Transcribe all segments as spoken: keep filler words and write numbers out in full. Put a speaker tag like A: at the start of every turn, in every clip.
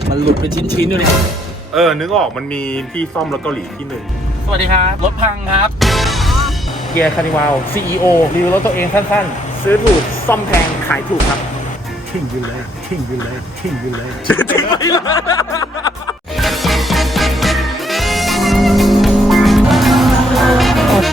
A: มันหลุดเป็นชิ้นๆด้วยเนี่ย
B: เออนึกออกมันมีที่ซ่อมรถเกาหลีที่หนึ่ง
A: สวัสดีครับรถพังครับเกียร์คานิวาล ซี อี โอ รีวิวรถตัวเองสั้นๆซื้อถูกซ่อมแพงขายถูกครับทิ้งไปเลยทิ้งไปเลยทิ้งไปเลยทิ้งไปเลย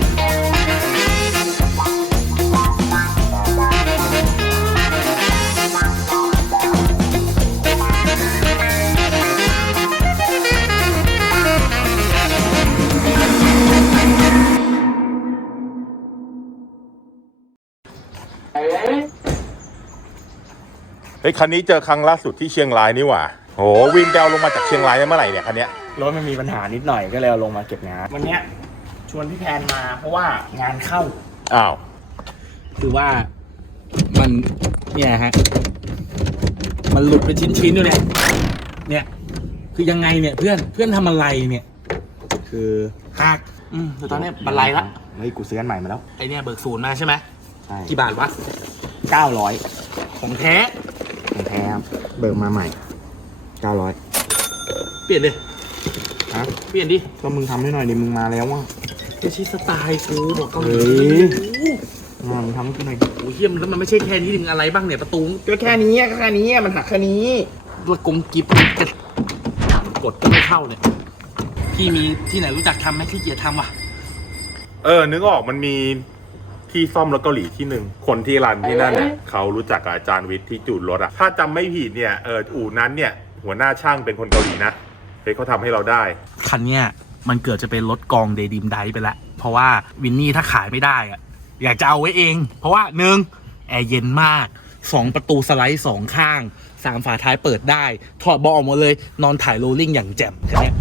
B: เฮ้ยคันนี้เจอครั้งล่าสุดที่เชียงรายนี่หว่าโหวินแกวลงมาจากเชียงรายเมื่อไหร่เนี่ยคันเนี้ย
A: รถมันมีปัญหานิดหน่อยก็เลยเอาลงมาเก็บงานวันนี้ชวนพี่แพนมาเพราะว่างานเข้า
B: อ้าว
A: คือว่ามันเนี่ยฮะมันหลุดเป็นชิ้นๆด้วยเนี่ยเนี่ยคือยังไงเนี่ยเพื่อนเพื่อนทำอะไรเนี่ย
C: คือ
A: หักอืมแต่ตอนนี้บันไลละ
C: เฮ้ยกูซื้ออันใหม่มาแล้ว
A: ไอเนี่ยเบิกศูนย์มาใช่ไหม
C: ใช่
A: กี่บาทวะ
C: เก้าร้อย
A: ของแท้
C: ของแท้เบิกมาใหม่เก้าร้อย
A: เปลี่ยนดิ
C: ฮะ
A: เปลี่ยนดิ
C: ก็มึงทำให้หน่อยดิมึงมาแล้วว่ะ
A: ไม่ใช่สไตล์กูบอกก็
C: เลยมึงทำให้กูหน่อย
A: โอ้ยเฮียมันแล้วมันไม่ใช่แค่นี้ดิมึงอะไรบ้างเนี่ยประตู
C: ก็แค่นี้ก็แค่นี้มันหักแค่นี้
A: รถกลมกิบกดกดก็ไม่เข้าเนี่ยพี่มีที่ไหนรู้จักทำไหมที่เกียรทำวะ
B: เออนึกออกมันมีที่ซ่อมรถเกาหลีที่หนึ่งคนที่รันที่นั่นเนี่ยเขารู้จักกับอาจารย์วิทย์ที่จูดรถอะถ้าจำไม่ผิดเนี่ยเอออู่นั้นเนี่ยหัวหน้าช่างเป็นคนเกาหลีนะเฮ้ยเขาทำให้เราได้
A: คันเนี้ยมันเกิดจะเป็นรถกองเดดิมไดไปแล้วเพราะว่าวินนี่ถ้าขายไม่ได้อะอยากจะเอาไว้เองเพราะว่าหนึ่งแอร์เย็นมากสองประตูสไลด์สองข้างสามฝาท้ายเปิดได้ถอดเบาะออกหมดเลยนอนถ่ายโรลลิ่งอย่างแจ่มคันเนี้ย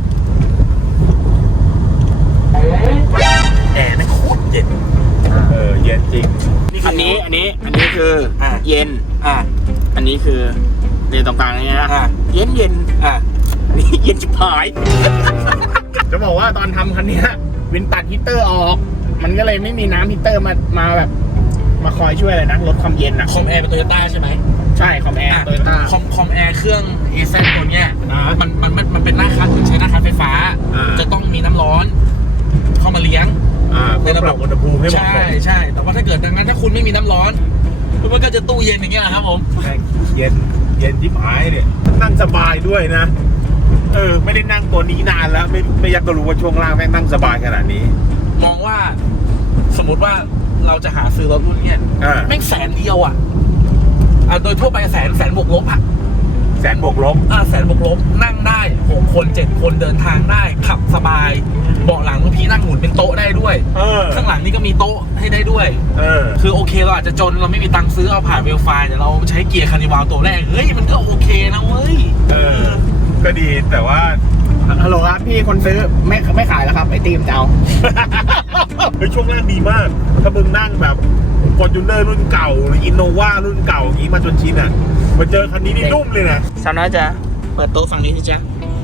A: แอร์ไม่โคตรเย็น
B: เออเย็นจริง
C: อันนี้อันนี้อันนี้คืออ่าเย็นอ่าอันนี้คือเรียนตรงกลางนี่นะเย็นเย็นอ่าอันนี้เย็นชิบหายจะบอกว่าตอนทำคันนี้วินตัดฮีตเตอร์ออกมันก็เลยไม่มีน้ำฮีตเตอร์มามาแบบมาคอยช่วยเลยนะลดความเย็นอ่ะ
A: คอมแอร์เป็นโตโยต้าใช่ไหม
C: ใช่คอมแอร์โตโยต้า
A: คอมคอมแอร์เครื่อง เอ แซด ตัวเนี้ยมันมันมันเป็นหน้าคัสเหมือนใช้หน้าคัสไฟฟ้าจะต้องมีน้ำร้อนเข้ามาเลี้ยง
B: ในระบบอุณหภูมิให้เหมาะสม
A: ใช่ใช่แต่ว่าถ้าเกิดดังนั้นถ้าคุณไม่มีน้ำร้อนคุณมันก็จะตู้เย็นอย่างเงี้ยครับผม
B: เย็นเย็นที่หายเนี่ยนั่งสบายด้วยนะเออไม่ได้นั่งตัวนี้นานแล้วไม่ไม่อยากจะรู้ว่าช่วงล่างแม่งนั่งสบายขนาดนี้
A: มองว่าสมมติว่าเราจะหาซื้อรถรุ่นเนี้ยแม่งแสนเดียวอ่ะอ่าโดยทั่วไปแสนแสนบวกลบอ่ะ
B: แสนบวกลบ
A: อ่าแสนบวกลบนั่งได้หกคนเจ็ดคนเดินทางได้ขับสบายเบาะหลังพี่นั่งหมุนเป็นโต๊ะได้ด้วยข้างหลังนี่ก็มีโต๊ะให้ได้ด้วย
B: เออ
A: คือโอเคเราอาจจะจนเราไม่มีตังค์ซื้อเอาผ่านเวลไฟแต่เราใช้เกียร์คานิวาลตัวแรกเฮ้ยมันก็โอเคนะเว้ย
B: เออก็ดีแต่ว่า
C: ฮัลโหลครับพี่คนซื้อไม่ไม่ขายแล้วครับไอตีมจะเอา
B: เฮ้ยช่วงแรกดีมากถ้ามึงนั่งแบบฟอร์จูเนอร์รุ่นเก่าหรืออินโนวารุ่นเก่าอย่างนี้มาจนชินอ่ะมาเจอคันนี้นี่นุ่มเลยนะ
C: สาวน้อยจะเปิดโต๊ะฝั่งนี้สิจ๊ะ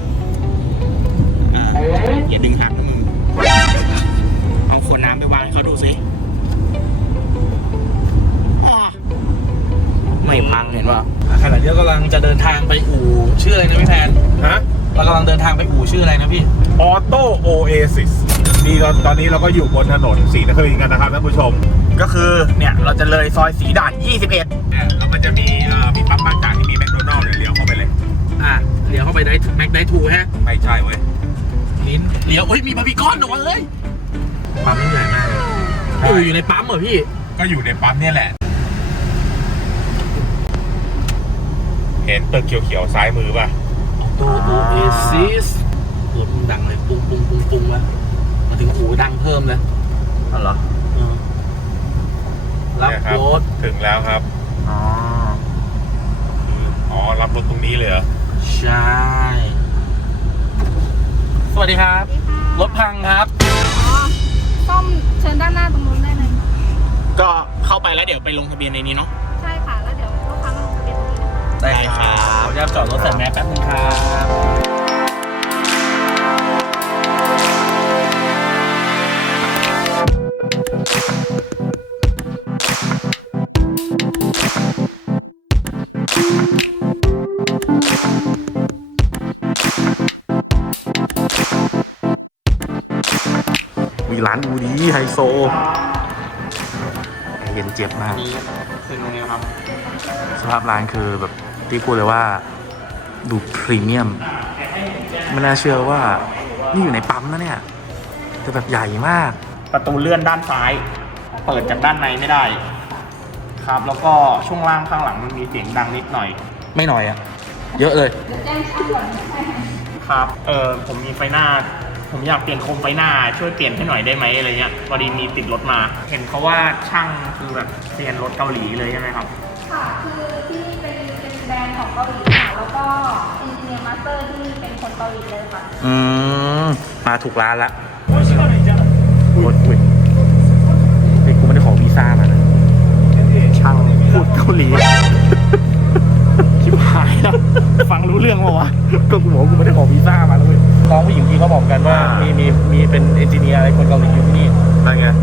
C: อย่าดึงหักนะมึงเอาขวดน้ำไปวางให้เขาดูสิไม่พังเห็นป่ะ
A: ขณะนี้กำลังจะเดินทางไปอู่ชื่ออะไรนะพี่แพน
B: ฮะ
A: เรากำลังเดินทางไปอู่ชื่ออะไรนะพี่
B: ออโต้โอเอซิสนี่เราตอนนี้เราก็อยู่บนถนนศรีนครินทร์กันนะครับท่านผู้ชม
C: ก็คือเนี่ยเราจะเลยซอยสีด่านยี่สิบเอ็ด
B: แล้วมันจะมีเอ่อมีปั๊มบางจากที่มีแมคโดนัลด์เลี้ยวเข้าไปเลย
A: อ่ะเลี้ยวเข้าไปได้แม็กได้ทูฮะ
B: ไม่ใช่เว้ย
A: ลิ้นเลี้ยวเฮ้ยมีบาร์บีคอนเหรอวะเฮ้ยปั๊มนี่ใหญ่มากอยู่อยู่ในปั๊มเหรอพี่
B: ก็อยู่ในปั๊มเนี่ยแหละเห็นตึกเขียวๆซ้ายมือป่ะ
A: โตโอเอซิสรถดังเลยปุ้งปุ้งปุ้งปุ้งแล้วมาถึงอู่ดังเพิ่มเลย
C: อ๋อเหรอ
A: รับรถ
B: ถึงแล้วครับ
C: อ๋อ
B: อ๋อรับรถตรงนี้เลยเหรอ
A: ใช่สวัสดีครับรถพังครับ
D: อ๋อซ่อมเชิญด้านหน้าตรงนู้นได้เลย
C: ก็เข้าไปแล้วเดี๋ยวไปลงทะเบียนในนี้เนาะ
D: ใช่ค่ะแล้วเดี๋ยวลูกค้ามาลงทะเบียนตรงนี้ได้
A: ครับขออนุญาตจอดรถใส่แมสแป๊บนึงครับร้านดูดีไฮโซแอร์เย็นเจ็บมาก
C: นี่คือตรงนี้ครับ
A: สภาพร้านคือแบบที่พูดเลยว่าดูพรีเมียมไม่น่าเชื่อว่านี่อยู่ในปั๊มนะเนี่ยแต่แบบใหญ่มาก
C: ประตูเลื่อนด้านซ้าย เปิดจากด้านในไม่ได้ ครับ แล้วก็ช่วงล่างข้างหลังมันมีเสียงดังนิดหน่อย
A: ไม่หน่อยอะเยอะเลย
D: เดี๋ยวแจ้งช่างก่อนให้
C: ครับ เออผมมีไฟหน้า ผมอยากเปลี่ยนโคมไฟหน้า ช่วยเปลี่ยนให้หน่อยได้ไหมอะไรเงี้ยพอดีมีติดรถมา เห็นเขาว่าช่างคือแบบเซียนรถเกาหลีเลยใช่ไหมครับ
D: ค่ะคือที่นี่เป็นเป็นแบรนด์ของเกาหลีค่ะ แล้วก็อินจิเนียร์มาสเตอร์ที่เป็นคนเกาหลีเลยค่ะ
A: อืมมาถูกร้านละโอ้ยอุ้ยเฮ้ยกูไม่ได้ขอวีซ่ามานะ
C: ช่างพูดเกาหลี ชิบหายแล้วฟังรู้เรื่องปะวะ
A: ก็กูบอกว่ากูไม่ได้ขอวีซ่ามาแล้วเว้ยน้องผู้หญิงที่เขาบอกกันว่า
B: อ่ามี
A: มีมีมีเป็นเอนจิเนียร์อะไรคนเกาหลีอยู่ที่นี่
B: นั่นไง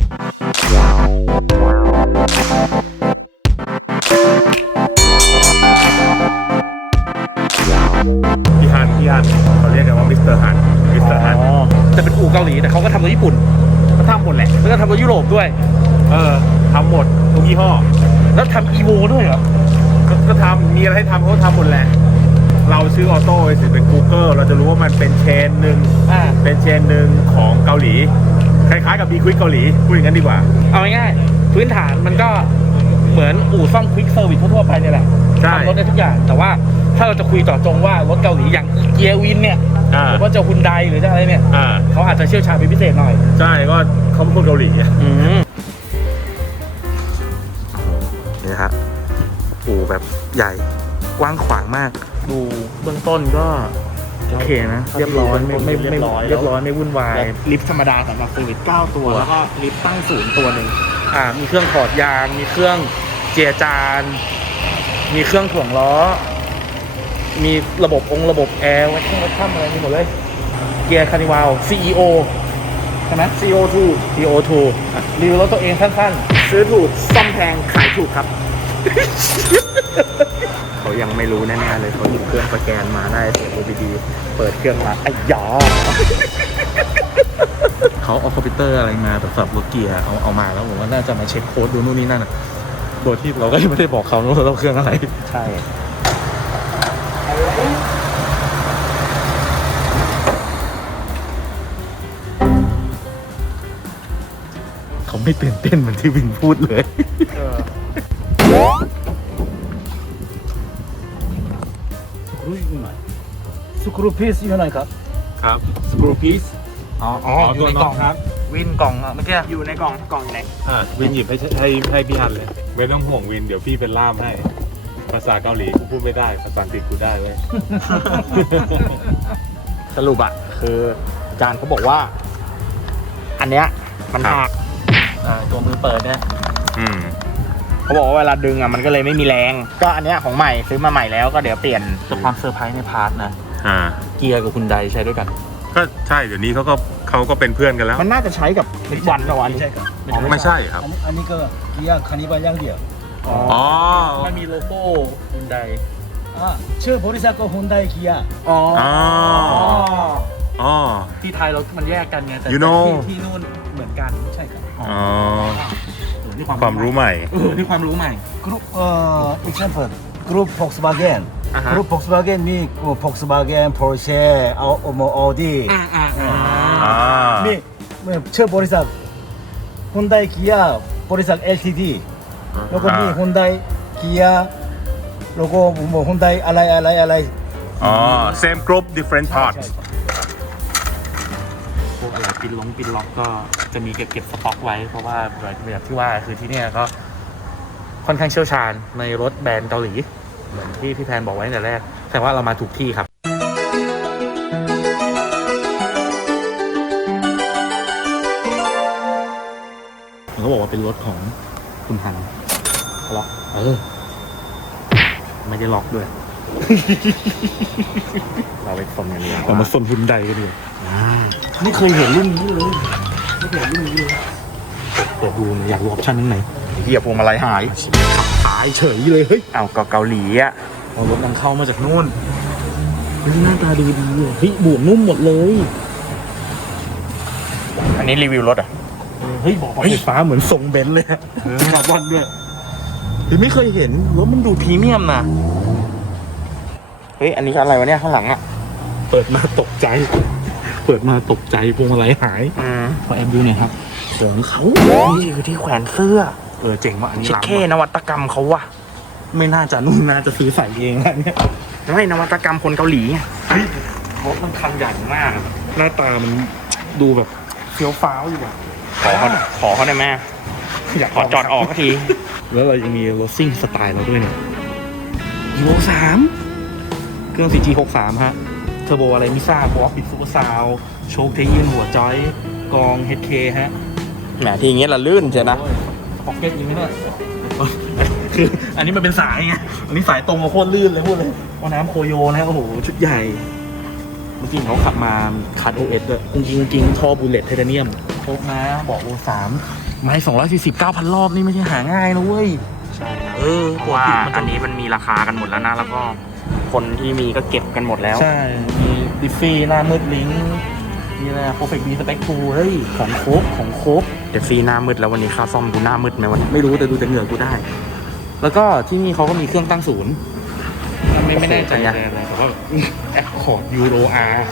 B: พี่ฮันพี่ฮันเขาเรียกกันว่ามิสเตอร์ฮันมิสเตอร์ฮัน
A: อ๋อแต่เป็นอู่เกาหลีแต่เขาก็ทำรถญี่ปุ่น
C: เขาทำหมดแหละ
A: แล้วก็ทำรถยุโรปด้วย
B: เออทำหมดทุกยี่ห้อ
A: แล้วทำอีโวด้วยเหรอ
B: ก็ก็ทำมีอะไรให้ทำเขาทำหมดแหละ เราชื่อออโต้สิเป็น Google เราจะรู้ว่ามันเป็นเชนหนึ่ง
A: อ่า
B: เป็นเชนหนึ่งของเกาหลี คล้ายๆกับ B Quick เกาหลี พูดอย่างนั้นดีกว่า
A: เอาง่ายๆพื้นฐานมันก็เหมือนอู่ซ่อมควิกเซอร์วิสทั่วๆไปเนี่ยแหละ
B: ใช่
A: ทำรถได้ทุกอย่าง แต่ว่าถ้าเราจะคุยเจาะจงว่ารถเกาหลีอย่างอีเกียวินเนี่ย
B: อ่า
A: หรือว่าจะฮุนไดหรือจะอะไรเนี่ย
B: อ่า
A: เขาอาจจะเชี่ยวชาญเป็นพิเศษหน่อย
B: ใช่ ก็เขาเป็นคนเกาหลีอะ
A: อืมนี่ฮะอู่แบบใหญ่กว้างขวางมาก ดูเบื้องต้นก็โอเคนะ เรียบร้อยไม่ไม่ไม่
C: เรียบร้อย
A: เรียบร้อยไม่วุ่นวาย
C: ลิฟต์ธรรมดาสำหรับเซอร์วิสเก้าตัว แล้วก็ลิฟต์ตั้งศูนย์ตัวหนึ่ง
A: อ่ามีเครื่องถอดยาง มีเครื่องเจียจาน มีเครื่องถ่วงล้อ มีระบบองค์ระบบแอร์ไว้ข้างไว้ข้ามอะไรมีหมดเลย เกียร์คานิวาล ซี อี โอ ใช่ไหม
C: ซี โอ ทู
A: ซี โอ ทู รีวิวรถตัวเองสั้น
C: ซื้อถูกซ่อมแพงขายถูกครับ เขายังไม่รู้แน่ๆเลยเขาหยิบเครื่องสแกนมาได้เสียง โอ บี ดี เปิดเครื่องมาไอ้ยา
A: ๆ เขาเอาคอมพิวเตอร์อะไรมาแบบสับรถเกียร์เอาเอามาแล้วผมว่าน่าจะมาเช็คโค้ดดูนู่นนี่นั่นอะโดยที่เราก็ยังไม่ได้บอกเขาว่าเราเครื่องอะไร
C: ใช่
A: เขาไม่ตื่นเต้นเหมือนที่วินพูดเลย
E: スクールピース言わないか
B: ครับ
C: สกรูพีซ
A: อ๋ออ๋ออยู่ในกล่องครับ วินกล่องอะเมื่อกี้
C: อยู่ในกล่องกล่องไหน
B: อ่าวินหยิบให้ให้ให้พี่ฮันเลย ไม่ต้องห่วงวิน เดี๋ยวพี่เป็นล่ามให้ ภาษาเกาหลีกูพูดไม่ได้ ภาษาอังกฤษกูได้เว้ย
C: สรุปอะคืออาจารย์เขาบอกว่า อันเนี้ยมัน
B: ครับ
C: หัก
A: อ่าตัวมือเปิดเนี่ย
B: อืม
C: เขาบอกว่าเวลาดึงอะมันก็เลยไม่มีแรง ก็อันเนี้ยของใหม่ซื้อมาใหม่แล้วก็เดี๋ยวเปลี่ยน
A: แต่ความเซอร์ไพรส์ในพาร์ทนะ
B: อ่า
A: เกียร์กับคุณไดใช้ด้วยกัน
B: ก็ใช่ เดี๋ยวนี้เขาก็เขาก็เป็นเพื่อนกันแล้ว
C: มันน่าจะใช้กับลิฟต์วันนะวัน
E: ไม่ใช่ครับ
C: อ๋อ
B: ไม่ใช่ครับ
E: อันอันนี้ก็เกียร์คานิบาย่างเดียว
C: อ๋อ
B: อ๋อ
A: มันมีโลโก้คุณได
E: อ่าชื่อบริษัทก็ฮุนไดเกียร์
C: อ๋อ
B: อ๋อ อ๋อ
A: ที่ไทยเรามันแยกกันไงแต่
B: You know
A: ที่ที่นู่นเหมือนกัน
E: ใช่ครับ
A: อ๋อ
B: อ๋อ
A: เออนี่
B: ความรู้ใหม่
A: เออนี่ความรู้ใหม่
E: กรุ๊ปเอ่อ example กรุ๊ป Volkswagen
C: อ่าฮะ
E: กรุ๊ป Volkswagen มี Volkswagen Porsche เอาโม Audi
A: อ่าอ่าอ่า
B: อ่า
E: มีชื่อบริษัทฮุนไดเกียร์บริษัท แอล ที ดี แล้วก็มีฮุนไดเกียร์โลโก้ฮุนไดอะไรอะไรอะไร
B: อ๋อ same group different
E: ใช่
B: parts
E: ใช่
A: พวกอะไรปินลงปินล็อกก็จะมีเก็บเก็บสต็อกไว้ เพราะว่าแบบที่ว่าคือที่เนี่ยก็ค่อนข้างเชี่ยวชาญในรถแบรนด์เกาหลี เหมือนที่พี่แพนบอกไว้ตั้งแต่แรกแต่ว่าเรามาถูกที่ครับมันก็บอกว่าเป็นรถของคุณฮันล็อกเออ ไม่ได้ล็อกด้วย
C: เราไปสมกันเลย
A: เรามาสนฮุนไดกันดีไม่เคยเห็นรุ่นนี้เลยไม่เคยเห็นรุ่นนี้เลยเปิดดูหน่อยอยากรู้ออปชั่นข้างใน
C: เฮียพวงมาลัยหาย
A: ขายเฉยเลยเฮ้ย
C: เอาก็เกาหลีอะ
A: เอารถนำเข้ามาจากนู่นเฮ้ยหน้าตาดูดีอ่ะเฮ้ยบวกนุ่มหมดเลย
C: ไออันนี้รีวิวรถอ่ะ
A: เฮ้ยบอกว่าไฟฟ้าเหมือนทรงเบนซ์เลยขับวันด้วยหรือไม่เคยเห็นรถมันดูพรีเมียมนะ
C: เฮ้ยอันนี้อะไรวะเนี่ยข้างหลังอ่ะ
A: เปิดมาตกใจ เปิดมาตกใจพวงมาลัยหาย
C: อืม
A: พอแอมดูเนี่ยครับของเขา
C: นี่คือที่แขวนเสื้อ
A: เออเจ๋งว่ะอันนี้
C: เช็ค
A: ล้ำ
C: เค
A: ว่ะ
C: นวัตกรรมเขาว่ะ
A: ไม่น่าจะนู่นน่าจะซื้อใส่เองนะเนี่ย
C: ไม่นวัตกรรมคนเกาหลีไง
A: รถมันคันใหญ่มาก หน้าตามันดูแบบเฟี้ยวฟ้าวอยู่อ่ะ
C: ขอเขาขอเขาได้ไหม
A: อยาก
C: ขอจอดออกสักที
A: แล้วเรายังมีรถซิ่งสไตล์เราด้วยเนี่ยยูโรสามเครื่อง ซี จี หกสิบสาม ฮะเทอร์โบอะไรไม่ทราบวอล์กปิดซูเปอร์ซาวด์โชคเทยินหัวจอยกอง เอช เค ฮะ
C: แหมทีอย่างเงี้ยละลื่นใช่นะ
A: พ็อกเก็ตยิงไม่ได้คืออันนี้มันเป็นสายไง อันนี้สายตรงมาโคตรลื่นเลยพูดเลยว่าน้ำโคโยนะโอ้โห ชุดใหญ่ เมื่อกี้เขาขับมาคัดโอเอสด้วยจริงจริงๆท่อบูเลตไทเทเนียมโคกนะบอกโอสามไม้สองร้อยสี่สิบเก้าพันรอบนี่ไม่ใช่หาง่ายนะเว้ย
C: ใช่ครับ
A: เออ
C: เพราะว่าอันนี้มันมีราคากันหมดแล้วนะ แล้วก็คนที่มีก็เก็บกันหมดแล้ว
A: ใช่ มีดิฟฟี่หน้ามืดลิงก์มีอะไรโปรเฟกต์บีสเปคทูเฮ้ย ของโคบของโคบ
C: เดี๋ยวฟรีหน้ามืดแล้ววันนี้ค่าซ่อมกูหน้ามืดไหมวันนี้
A: ไม่รู้แต่ดูจากเหงื่อกูได้ แล้วก็ที่นี่เขาก็มีเครื่องตั้งศูนย์ ไม่ไม่แน่ใจอะไรแต่ว่าแอคคอร์ดยูโรอาร์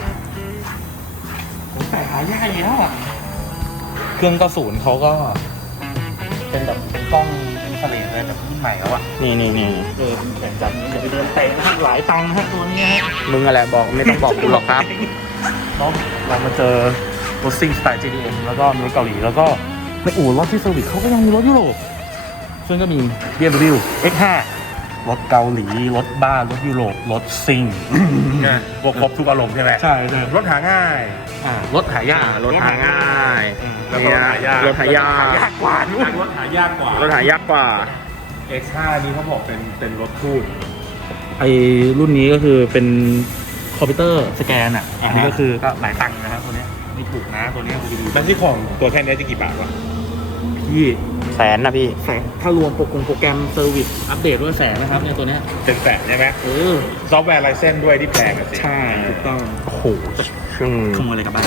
A: แต่หายากแล้วอ่ะ เครื่องก็ศูนย์เขาก็ เป็นแบบเป็นกล้องอินฟราเรดเลยแบบรุ่นใหม่แล้วอ่ะ
C: นี่นี่นี่
A: เออแข่งจัดจะไปเดินเตะนะฮะหลายตังค์นะฮะตัวเนี้ยฮะ
C: มึงอะไรบอกไม่ต้องบอกกูหรอกครับ
A: เนาะเรามาเจอรถซิ่งสไตล์ จี ดี เอ็ม แล้วก็มีรถเกาหลี แล้วก็ในอู่รถที่เซอร์วิสเขาก็ยังมีรถยุโรปซึ่งก็มี บี เอ็ม ดับเบิลยู เอ็กซ์ ห้า รถเกาหลี รถบ้าน รถยุโรป รถซิ่ง
B: บวกครบทุกอารมณ์ใช่ไหม
A: ใช่ใช่
B: รถหาง่าย
A: อ่ารถหายาก
C: รถหาง่าย
B: แล้วก็รถหายาก
C: รถหายาก
A: ยากกว่านู่น
B: รถหายากกว่าร
C: ถหายากกว่า
B: เอ็กซ์ ห้า นี้เขาบอกเป็นเป็นรถคู่
A: ไอรุ่นนี้ก็คือเป็นคอมพิวเตอร์สแกนอ่ะ
B: อ่าฮะ
A: อันนี้ก็คือก็หลายตังค์นะครับตัวเนี้ยไม่ถูกนะตัวเนี้ยคุณดู
B: มันที่ของตัวแค่นี้จะกี่บาทวะ
A: พี่
C: แสนนะพี่
A: แสนถ้ารวมโปรโปรแกรมเซอร์วิสอัปเดตด้วยแสนนะครับเนี่ยตัวเนี้ย
B: เป็นแสนใช่ไหม
A: เออ
B: ซอฟต์แวร์ไลเซนส์ด้วยที่แพงอะสิ
A: ใช่ถูกต้อง
C: โอ้โหซึ่ง
A: ขโมยอะไรกลับบ้าน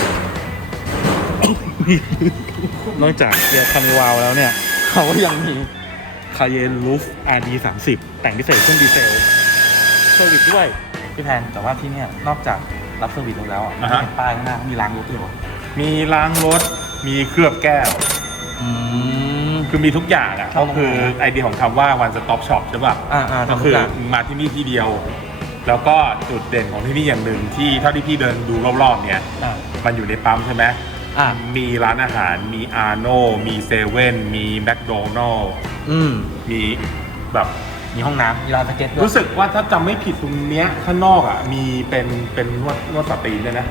A: นอกจากเกียร์คามิวาวแล้วเนี่ย เขาก็ยังมีคาเยนลูฟ อาร์ ดี สามสิบ แต่งพิเศษเครื่องดีเซลเซอร์วิสด้วยพี่แพนแต่ว่าที่เนี่ยนอกจากรับเซอร์วิสแล้วอ่ะมันเห็นป้ายข้างหน้าเขามีล้างรถด้วยเหรอ
B: มีล้างรถ มีเคลือบแก้ว
A: อืม
B: คือมีทุกอย่างอ่ะ
A: ครั
B: ก็
A: บ
B: คือไอเดียของคำว่า one stop shop ใช่ป่ะ
A: อ่าอ่า
B: ก็
A: ทำทุ
B: คื
A: ก
B: อ
A: อย่าง
B: มาที่นี่ที่เดียว แล้วก็จุดเด่นของที่นี่อย่างหนึ่งที่เท่าที่พี่เดินดูรอบๆเนี่ย
A: อ่า
B: มันอยู่ในปั๊มใช่ไหม
A: อ่า
B: มีร้านอาหาร มีอาร์โนมีเซเว่นมีแมคโดนัลล์
A: อืม
B: มีแบบ
A: มีห้องน้ำมีร้านสเก็ตด้วย
B: รู้สึกว่าถ้าจำไม่ผิดตรงเนี้ยข้างนอกอ่ะ มีเป็นเป็นนวดนวดสตรีนด้วยนะ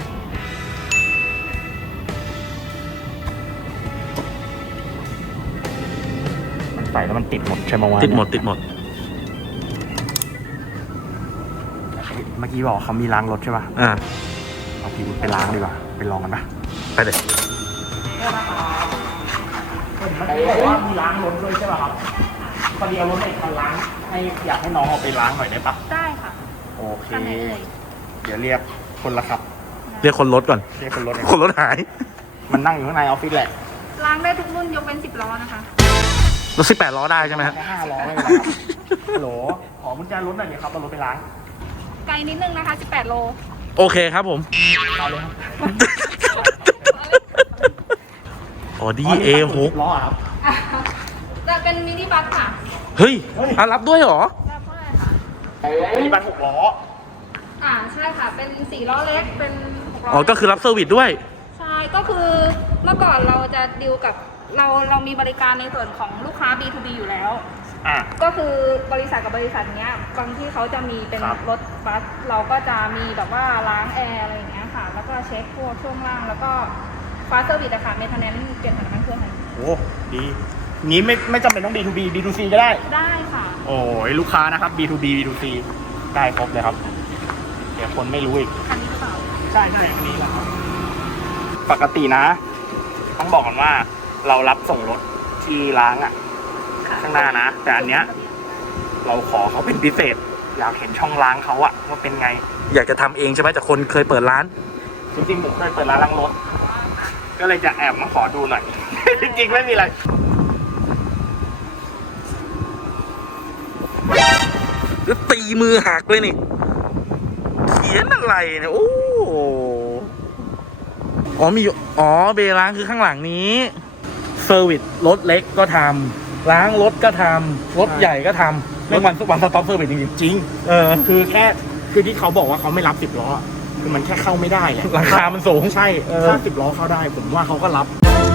C: มันใส่แล้วมันติดหมดใช่ไหมวะ
A: ติดหมดติดหมด
C: เมื่อกี้บอกเขามีล้างรถใช่ป่ะ
A: อ่า
C: เอาพี่ไปล้างดีกว่า ไปลองกันปะ
A: ไปเลย
C: เมื่อกี้บอกว่ามีล้างรถด้วยใช่ป่ะครับพอดีเอารถไปคันล้างให้อยากให้น้องเอาไปล้างหน่อยได้ปะ
D: ได้ค่ะ
C: โอเค
D: คันไหนเอ่ย
C: เดี๋ยวเรียกคนละครับ
A: เรียกคนรถก่อน
C: เรียกคนรถ
A: คนรถหาย
C: มันนั่งอยู่ข้างในออฟฟิศแหละ
D: ล้างได้ทุกรุ่นยกเว้นสิบล้อนะคะ
A: รถสิบแปดล้อได้ใช่ไหมฮะ
C: แค่ห้าร้อยไม่เป็นไรครับฮัลโหลขอกุญแจรถหน่อยดิครับเอารถไปล้าง
D: ไกลนิดนึงนะคะสิบแปดโล
A: โอเคครับผม
C: เอาเลยครับ
A: ออดี้ เอ หก
C: ล้อครับ
D: จะเป็นมินิบัสค่ะ
A: เฮ้ยอ่ะรับด้วยเหรอ
D: รับเท่าไหร่ค่ะ
C: มีบันหกล้อ
D: อ่าใช่ค่ะ เป็นสี่ล้อเล็ก เป็นหกล้อ
A: อ๋อ ก็คือรับเซอร์วิสด้วย
D: ใช่ ก็คือเมื่อก่อนเราจะดีลกับเราเรามีบริการในส่วนของลูกค้า บี ทู บี อยู่แล้ว
C: อ่ะ
D: ก็คือบริษัทกับบริษัทเนี้ยบางที่เขาจะมีเป็น
C: ครับ
D: รถบัสเราก็จะมีแบบว่าล้างแอร์อะไรอย่างเงี้ยค่ะ แล้วก็เช็คพวกช่วงล่างแล้วก็ฟาสเซอร์วิสอะค่ะเมนเทนแนนซ์เปลี่ยนถังน้ำมันเครื่องให้
C: โอ้ดีงี้ไม่ไม่จำเป็นต้อง บี ทู บี บี ทู ซี ก็ได้
D: ได้ค่ะ
C: โอ้ยลูกค้านะครับ บี ทู บี บี ทู ซี ได้ครบเลยครับ เดี๋ยวคนไม่รู้อีก
D: คันนี้หรือเปล่า
C: ใช่ใช่อันนี้แหละครับ ปกตินะ ต้องบอกก่อนว่าเรารับส่งรถที่ล้างอ่ะ
D: ค่ะ
C: ข้างหน้านะ แต่อันเนี้ยเราขอเขาเป็นพิเศษ อยากเห็นช่องล้างเขาอะว่าเป็นไง
A: อยากจะทำเองใช่ไหมจากคนเคยเปิดร้าน
C: จริงๆผมเคยเปิดร้านล้างรถก็เลยจะแอบมาขอดูหน่อย จริงๆไม่มีอะไร
A: แล้วตีมือหักเลยนี่ เขียนอะไรเนี่ย โอ้อ๋อมีอ๋อเบล้างคือข้างหลังนี้เซอร์วิสรถเล็กก็ทำล้างรถก็ทำรถใหญ่ก็ทำไม่วันวันสต็อปเซอร์วิสจริง
C: จริง
A: ๆเออ
C: คือแค่คือที่เขาบอกว่าเขาไม่รับสิบล้อคือมันแค่เข้าไม่ได้แหละ
A: ราคามันสูง
C: ใช่
A: เออ
C: ถ้าสิบล้อเข้าได้ ผมว่าเขาก็รับ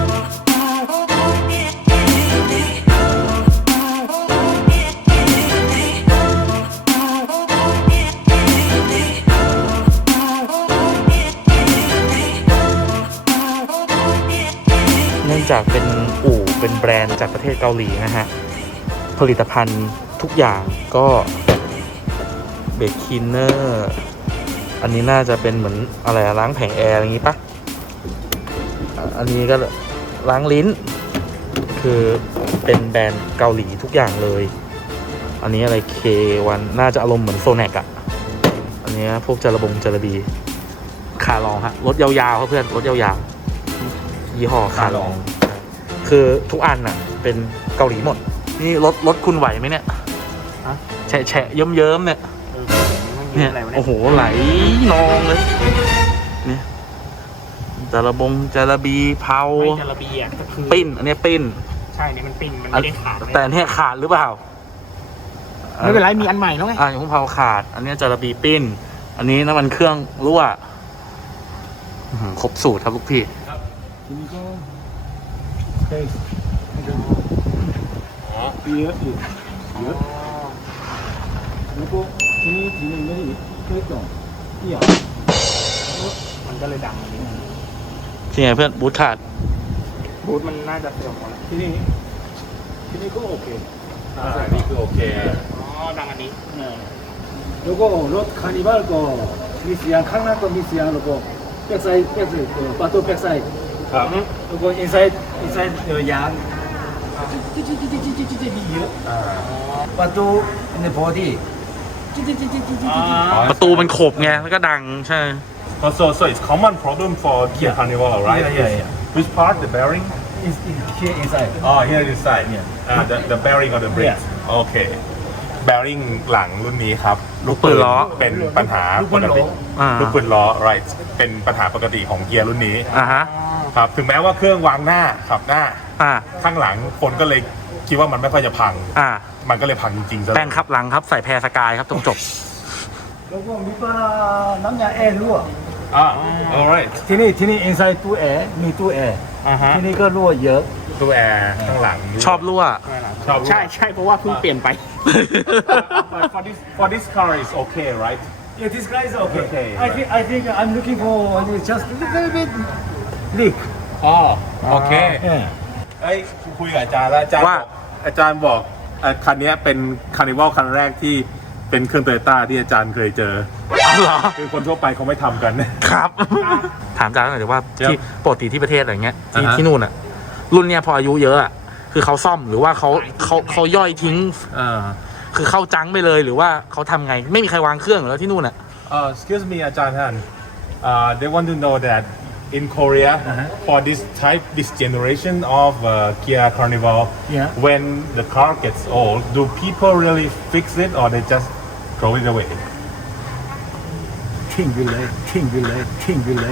A: เนื่องจากเป็นอู่เป็นแบรนด์จากประเทศเกาหลีนะฮะ ผลิตภัณฑ์ทุกอย่างก็เบรกคีนเนอร์อันนี้น่าจะเป็นเหมือนอะไรอะล้างแผงแอร์อะไรอย่างงี้ปะอ่ะอันนี้ก็ล้างลิ้น คือเป็นแบรนด์เกาหลีทุกอย่างเลย อันนี้อะไร เค วัน น่าจะอารมณ์เหมือนโซแนกอะอันนี้พวกจาระบงจาระบีขาลองฮะรถยาวๆครับเพื่อนรถยาวๆยี่ห้อขาลอง คือทุกอันน่ะ เป็นเกาหลีหมด นี่รถรถคุณไหวไหมเนี่ย
C: ฮะ
A: แฉะแฉะเยิ้มเยิ้มๆเนี่ย
C: เออ
A: เนี่ย
C: อะไรวะเนี่ย
A: โอ้โหไหลนองเลยเนี่ยจาระบงจาระบีเผา
C: ไม่จาระบีอ่ะก็คือ
A: ปิ้น อันเนี้ยปิ้น
C: ใช่นี่มันปิ้นมันไม่ได้ขาดเลย
A: แต่อันเนี้ยขาดหรือเปล่า
C: ไม่เป็นไรมีอันใหม่แล้วไง
A: อ่าอย่างพวกเผาขาด อันเนี้ยจาระบีปิ้น อันนี้น้ำมันเครื่องรั่วอื้อหือครบสูตรครับลูกพี่
E: 그리고 베이스 뒤에 뒤에 그리고 뒤에 뒤에 있는 그랬던 이야
C: มันก็เลยดังอันนี้
A: ที่ไงเพื่อนบูทขาด
C: บูธมันน่าจะเสื่อมหมดแล้ว
E: 뒤에 뒤에 거 오케이
B: อ่านี่คือโอเค
C: อ๋อดังอันนี้
E: 네. 요거 롯 카니발 거 미스양 강남 거 미스양 요거 백사이드 백사이드 그 바토 백사이드
B: ครับ
E: 요거 인사이드 인사이드 양 찌찌찌찌찌찌찌찌 미유
B: อ่า
E: 바토 in the body 찌찌찌찌찌찌찌
A: ประตูมันขบไงแล้วก็ดังใช่
B: Oh, so so it's common problem for Kia Carnival, right?
E: Yeah, yeah, yeah.
B: Which part? The bearing?
E: is is here inside
B: Oh, here inside.
E: Yeah.
B: Uh, the the bearing of the brakes. Okay. bearing หลังรุ่นนี้ครับ
A: ลูกปืนล้อ
B: เป็นปัญหาปกติ
A: อ่า
B: ลูกปืนล้อ right เป็นปัญหาปกติของเกียร์รุ่นนี้
A: อ่าฮะ
B: ครับถึงแม้ว่าเครื่องวางหน้าขับหน้า
A: อ่า
B: ข้างหลังคนก็เลยคิดว่ามันไม่ค่อยจะพัง
A: อ่า
B: มันก็เลยพังจริงๆซะ
A: แป้งครับหลังครับใส่แพรสกายครับจบจบ
E: 요거 밑바나 남자 애 루어
B: อ่า alright
E: 티니 티니 inside 뚜애 미 뚜애
C: อ่าฮะ
E: 티니 그 루어 여
B: ตู้แอร์ข้างหลัง
A: ชอบรั่ว
B: ชอบ
C: ใช่ใช่เพราะว่าเพิ่งเปลี่ยนไป
B: But for this for this car is okay right
E: Yeah, this guy is okay.
B: Okay,
E: I think I think I'm looking for just a little bit leak.
B: อ๋อโอเค
E: Yeah.
B: เอ้ยคุยกับอาจารย์แล้วอาจารย์
A: ว่า
B: บอกอาจารย์บอกเอ่อคันนี้เป็นคาร์นิวัลคันแรกที่เป็นเครื่องโตโยต้าที่อาจารย์เคยเจอ
A: เอาเหรอ
B: คือคนทั่วไปเขาไม่ทำกัน
A: ครับ ถามอาจารย์หน่อยดีว่า
B: ครับ
A: ที่ปกติที่ประเทศอะไรเงี้ยที่
B: อ่าฮะ
A: ที่นู่นอะรุ่นเนี้ยพออายุเยอะอะคือเขาซ่อมหรือว่าเขาเขาเขาย่อยทิ้ง
B: อ่า
A: คือเข้าจังไปเลยหรือว่าเขาทำไงไม่มีใครวางเครื่องแล้วที่นู่นอะ
B: Uh, excuse me, Ajahn Han. Uh, they want to know that in Korea,
E: Uh-huh.
B: for this type, this generation of uh, Kia Carnival,
E: Yeah.
B: when the car gets old, do people really fix it or they just throw it away?
E: King relay, king relay, king relay.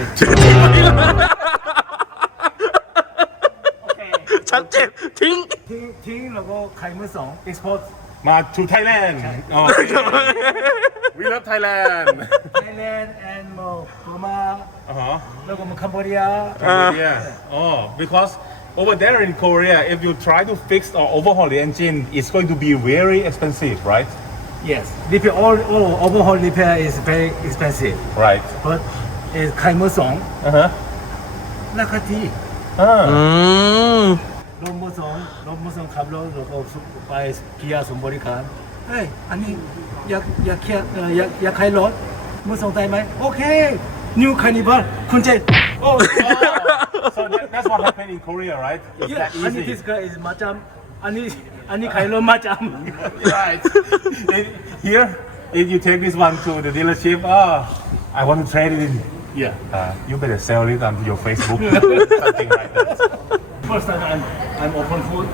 A: ชัดเจนทิ้ง
E: Ting ting logo khai mơ song export
B: Ma to Thailand. Oh, we love Thailand.
E: Thailand and mo Burma
B: Uh-huh.
E: logo mo Cambodia.
B: Korea. Oh, because over there in Korea, if you try to fix or overhaul the engine, it's going to be very expensive, right?
E: Yes, repair all all overhaul repair is very expensive,
B: Right.
E: but is khai mơ song
B: Uh-huh.
E: nakati.
B: Ah.
A: อืม
E: ลมมือสองลมมือสองขับรถแล้วก็ไปเกียร์สมบริการเฮ้ยอันนี้อยากอยากเคียร์เอ่ออยากอยากขายรถมือสองได้ไหมโอเค New Carnival คุณเจ
B: Oh, oh. So that, that's what happened in Korea, right? It's that
E: อันนี้
B: easy.
E: this guy is มาจำอันนี้อันนี้ขายรถมาจ
B: Right. If- Here, if you take this one to the dealership, oh, I want to trade it in.
E: Yeah.
B: Uh, you better sell it on your Facebook, something like that.
E: First time I'm I'm open food.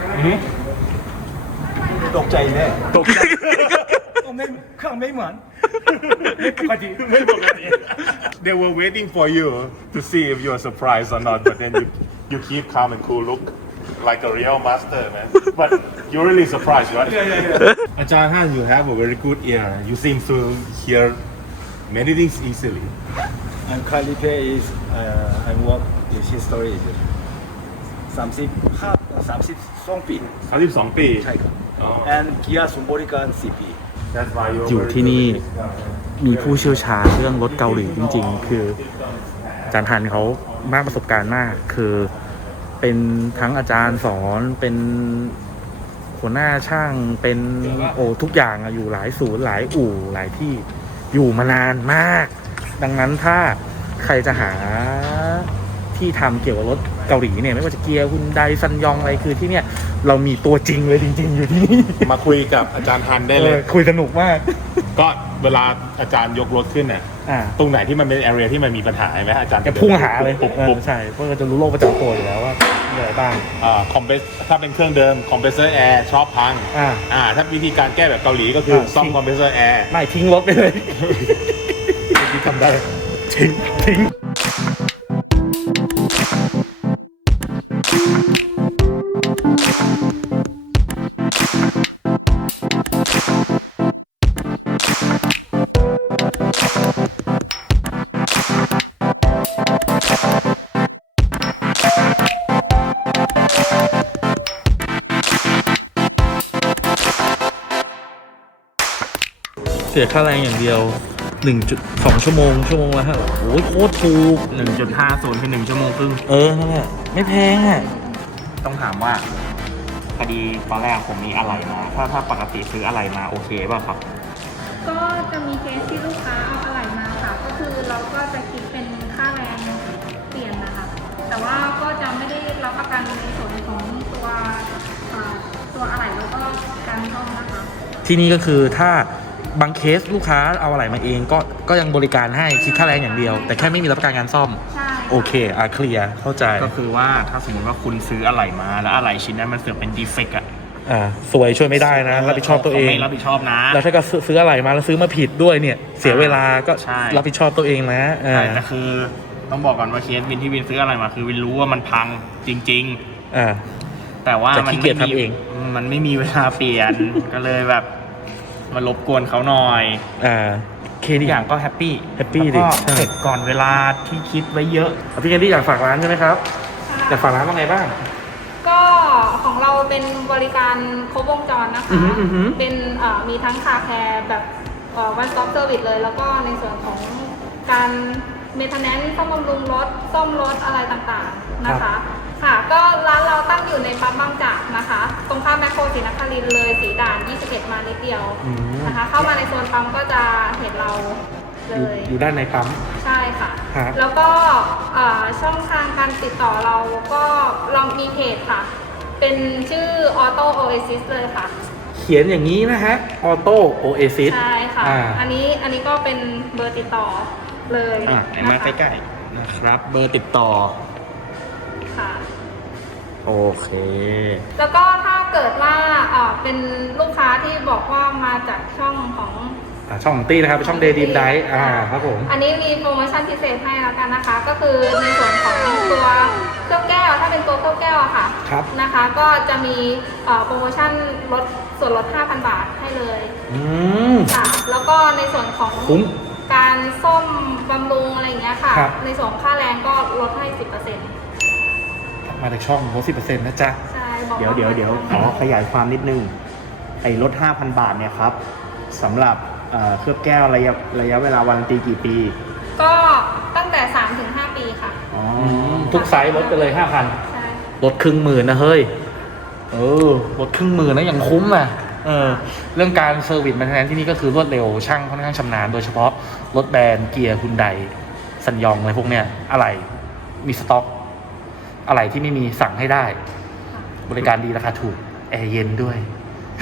E: ตกใจแน่
B: ตกใจ
E: ก็ไม่เครื่องไม่เหมือนไม่ปกติ
B: ไม่ปกติ They were waiting for you to see if you're surprised or not, but then you you keep calm and cool, look like a real master, man. But you're really surprised, right?
E: Yeah, yeah, yeah.
B: Ajahn Han, you have a very good ear. You seem to hear many things easily.
E: I'm Khalife is uh, I work in history สามสิบห้าสามสิบสองปี
B: สามสิบสองปี
E: ใช่ครับ
B: อ๋อ
E: and เกียร์สมบริการสี่ปี
B: That's why you're
A: อยู่
B: very
A: ที่นี่
B: good.
A: มีผู้เชี่ยวชาญเรื่องรถเกาหลีจริงๆ คืออาจารย์ฮันเขามากประสบการณ์มาก คือเป็นทั้งอาจารย์สอนเป็นหัวหน้าช่างเป็นโอ้ทุกอย่างอะอยู่หลายศูนย์หลายอู่หลายที่อยู่มานานมาก ดังนั้นถ้าใครจะหาที่ทำเกี่ยวกับรถเกาหลีเนี่ยไม่ว่าจะเกียร์ฮุนไดซันยองอะไรคือที่เนี่ยเรามีตัวจริงเลยจริงๆ อยู่ที่นี่
B: มาคุยกับอาจารย์ฮันได้เลย
A: ออคุยสนุกมาก
B: ก็เวลาอาจารย์ยกรถขึ้นเนี่ย
A: อ่า
B: ตรงไหนที่มันเป็น area ที่มันมีปัญหาไหมอาจารย์
A: จะพุ่งหาเลย
B: ปุ๊บ
A: เออ
B: ปุ๊บ
A: ใช่เพราะเราจะรู้โลกประจำตัวอยู่แล้วว่ามีอะไรบ้าง
B: อ่าคอมเพรสถ้าเป็นเครื่องเดิมคอมเพรสเซอร์แอร์ชอบพัง
A: อ่า
B: อ่าถ้าวิธีการแก้แบบเกาหลีก็คือซ่อม
A: ทิ้ง
B: คอมเพรสเซอร์แอร์
A: ไม่ทิ้งรถไปเลย
B: ที่ทำได้
A: ทิ้งทิ้ง เสียค่าแรงอย่างเดียวหนึ่งจุดสองชั่วโมงชั่วโมงละฮะโอ้ยโคตรถูก
C: หนึ่งจุดห้าศูนย์คือหนึ่งชั่วโมงครึ่ง
A: เออนั่นแหละไม่แพงอ่ะ
C: ต้องถามว่าพอดีตอนแรกผมมีอะไรมา ถ้าถ้าปกติซื้ออะไรมาโอเคป่ะครับ
D: ก็จะมีเคสที่ลูกค้าเอาอะไหล่มาค่ะ ก็คือเราก็จะคิดเป็นค่าแรงเปลี่ยนนะคะ แต่ว่าก็จะไม่ได้รับประกันในส่วนของตัวเอ่อตัวอะไหล่แล้วก็การซ่อมนะคะ
A: ที่นี่ก็คือถ้าบางเคสลูกค้าเอาอะไรมาเองก็ก็ยังบริการให้คิดค่าแรงอย่างเดียว แต่แค่ไม่มีรับประกันงานซ่อม
D: ใช่
A: โอเคอ่ะเคลียร์เข้าใจ
C: ก็คือว่าถ้าสมมติว่าคุณซื้ออะไหล่มาแล้วอะไหล่ชิ้นนั้นมันเสือกเป็นดีเฟกต์อะ
A: อ่าสวยช่วยไม่ได้นะรับผิดชอบตัวเอง
C: ไม่รับผิดชอบนะ
A: แล้วถ้าก็ซื้อซื้ออะไรมาแล้วซื้อมาผิดด้วยเนี่ย เสียเวลาก็
C: ใช่
A: รับผิดชอบตัวเองนะอ่า
C: ใช่แต่คือต้องบอกก่อนว่าเคสวินที่วินซื้ออะไรมาคือวินรู้ว่ามันพังจริง
A: อ่า
C: ๆ แต่ว่า
A: แต่
C: มัน
A: ขี้เกียจ
C: ไม่มี
A: ทำเอง
C: มันไม่มีเวลาเปลี่ยน ก็เลยแบบมารบกวนเขาหน่อย
A: อ่าเค
C: ทุ
A: ดี
C: กอย่างก็แฮปปี้
A: แฮปปี้
C: แล้วก็
A: ดิใช่
C: เสร็จก่อนเวลาที่คิดไว้เยอะ
A: อ่ะพี่แคนดี้อยากฝากร้านใช่ไหมครับอยากฝากร้านว่าไงบ้าง
D: ก็ของเราเป็นบริการครบวงจรนะคะ
A: อือหืออือหือ
D: เป็นเอ่อมีทั้งคาแคร์แบบวันสต็อปเซอร์วิสเลย แล้วก็ในส่วนของการเมนเทนแนนซ์ซ่อมบำรุงรถซ่อมรถอะไรต่างๆนะคะ ค่ะก็ร้านเราตั้งอยู่ในปั๊มบางจากนะคะ ตรงข้ามแมคโครศรีนครินทร์เลยสีด่านยี่สิบเอ็ดมานิดเดียว
A: อืม
D: นะคะ เข้ามาในโซนปั๊มก็จะเห็นเราเล
A: อยู่
D: ย
A: อยู่ด้านในปั๊ม
D: ใช่ค่ะ
A: ฮะ
D: แล้วก็เอ่อช่องทางการติดต่อเราก็เรามีเพจค่ะ เป็นชื่อ Auto Oasis เลยค่ะ
A: เขียนอย่างนี้นะฮะออโต้โอเอซิส
D: ใช่ค่ะ
A: อ่า
D: อันนี้อันนี้ก็เป็นเบอร์ติดต่อเลย
C: อ่ะไหนมา
D: นะคะ
C: ใกล้ๆนะครับ เบอร์ติดต่อ
D: ค่ะ
A: โอเค
D: แล้วก็ถ้าเกิดว่าเอ่อเป็นลูกค้าที่บอกว่ามาจากช่องของ
A: อ่าช่องของตี้นะครับช่องเดย์ดีมไดอ่าครับผม
D: อันนี้มีโปรโมชั่นพิเศษให้แล้วกันนะคะ ก็คือในส่วนของตัวเครื่องแก้ว ถ้าเป็นตัวเครื่องแก้วอะค่ะ
A: ครับ
D: นะคะ ก็จะมีเอ่อโปรโมชั่นลดส่วนลด ห้าพัน บาทให้เลย
A: อืม
D: ค่ะ แล้วก็ในส่วนของ
A: คุ้ม
D: การซ่อมบำรุงอะไรอย่างเงี้ยค่ะ
A: ครับ
D: ในส่วนของค่าแรงก็ลดให้ สิบเปอร์เซ็นต์
A: มาจากช่องลดสิบเปอร์เซ็นต์นะจ๊ะ
D: ใช่บอก
F: เดี๋ยวเดี๋ยวเดี๋ยวขอขยายความนิดนึง ไอ้ลด ห้าพัน บาทเนี่ยครับสำหรับเอ่อเคลือบแก้วระยะระยะเวลาวารันตีกี่ปี
D: ก็ตั้งแต่ สามถึงห้า ปีค่ะ
F: อ๋อ
A: ทุกไซส์ลดไปเลยห้าพัน
D: ใช่
A: ลดครึ่งหมื่นนะเฮ้ย เออลดครึ่งหมื่นนะยังคุ้มอ่ะ เออ เรื่องการเซอร์วิสมันแทนที่นี่ก็คือรวดเร็วช่างค่อนข้างชำนาญโดยเฉพาะรถแบรนด์เกียร์ฮุนไดสัญยองอะไรพวกเนี้ยอะไรมีสต็อก อะไรที่ไม่มีสั่งให้ได้ บริการดีราคาถูก แอร์เย็นด้วย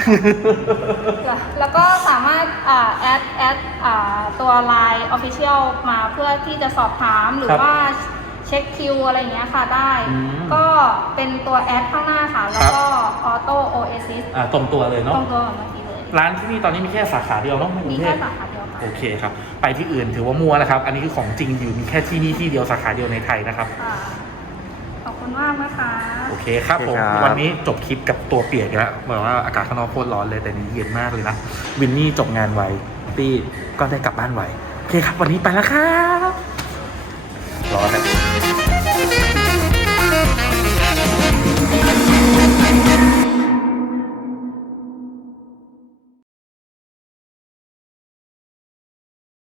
D: แล้วก็สามารถอ่าแอดแอดอ่าตัว ไลน์ Official มาเพื่อที่จะสอบถามหรือ
A: ครับ
D: ว่าเช็คคิวอะไรอย่างเงี้ยค่ะได้
A: อืม
D: ก็เป็นตัวแอดข้างหน้าค่ะ แล้วก็ออโต้โอเอซิส
A: อ่าตรงตัวเลย
D: ต
A: เนาะ
D: รงตัวแบบเมื่อกี้เลย
A: ร้านที่นี่ตอนนี้มีแค่สาขาเดียวเนาะในกรุ
D: มี
A: งเท
D: แค่
A: พ
D: สาขาเดียวค่ะ
A: โอเคครับ ไปที่อื่นถือว่ามั่วนะครับ อันนี้คือของจริงอยู่มีแค่ที่นี่ที่เดียวสาขาเดียวในไทยนะครับ
D: ค่ะ ขอบคุณมากนะคะ
A: โอเคครับผม
C: โอเคครับ
A: วันนี้จบคลิปกับตัวเปียกแล้วบอกว่าอากาศข้างนอกโคตรร้อนเลยแต่นี้เย็นมากเลยนะวินนี่จบงานไวตี้ก็ได้กลับบ้านไวโอเคครับวันนี้ไปแล้วครับรอกัน